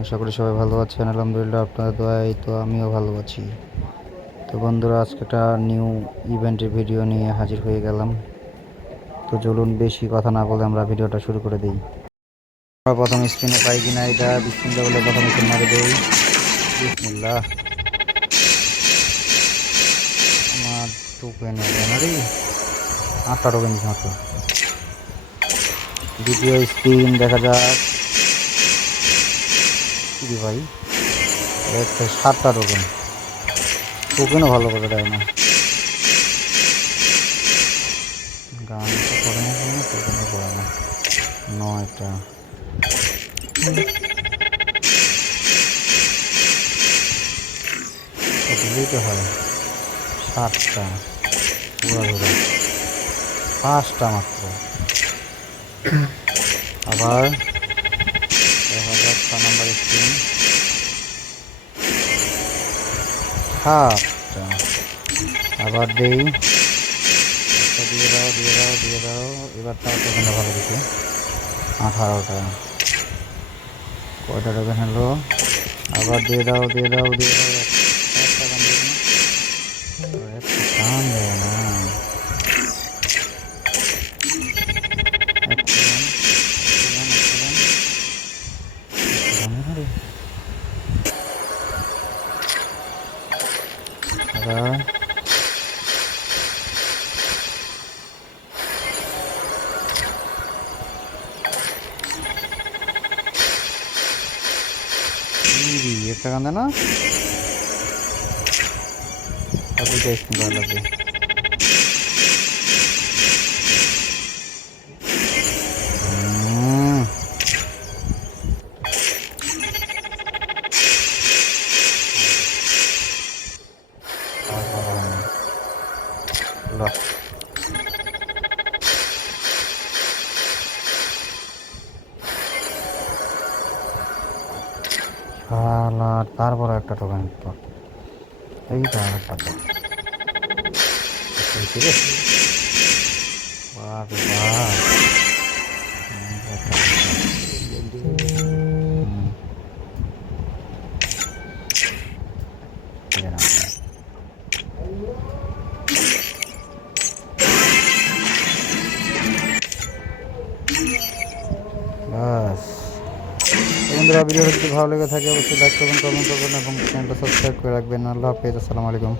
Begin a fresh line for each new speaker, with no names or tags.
আশা করি সবাই ভালো আছেন, আলহামদুলিল্লাহ আপনাদের দোয়াই তো আমিও ভালো আছি। তো বন্ধুরা, আজকে একটা নিউ ইভেন্টের ভিডিও নিয়ে হাজির হয়ে গেলাম। তো চলুন বেশি কথা না বলে আমরা ভিডিওটা শুরু করে দিই। আমরা প্রথম স্পিনে পাই কিনা এটা বিসমিল্লা বলে প্রথম স্পিন মারে দেই। রে আটটা টোকেন দ্বিতীয় স্পিন দেখা যাক। কি ভাই? একটা সাতটা টোকেন টোকেনও ভালো করে দেয় না। গান তো করে না করে না টোকেনও করে না। নয়টা। দিলেই তো হয়। সাতটা। পুরা ধরে। পাঁচটা মাত্র। আবার দেখা যাক ছ নম্বর স্ক্রিন সাতটা আবার দেই। একটা দিয়ে দাও দিয়ে দাও দিয়ে দাও। এবার তার টোকেনটা ভালো দিচ্ছে আঠারোটা। কয়টা টোকেন হলো আবার দিয়ে দাও দিয়ে দাও দিয়ে দাও। আবার ইরি, একটা গান দেয় না আর লো। আর তারপরে একটা টোকেন এইটা আর একটা তো এই বাস। বন্ধুরা ভিডিও ভালো লেগে থাকে, অবশ্যই লাইক করবেন কমেন্ট করবেন, এবং চ্যানেলটা সাবস্ক্রাইব করে রাখবেন। আল্লাহ হাফেজ, আসসালামু আলাইকুম।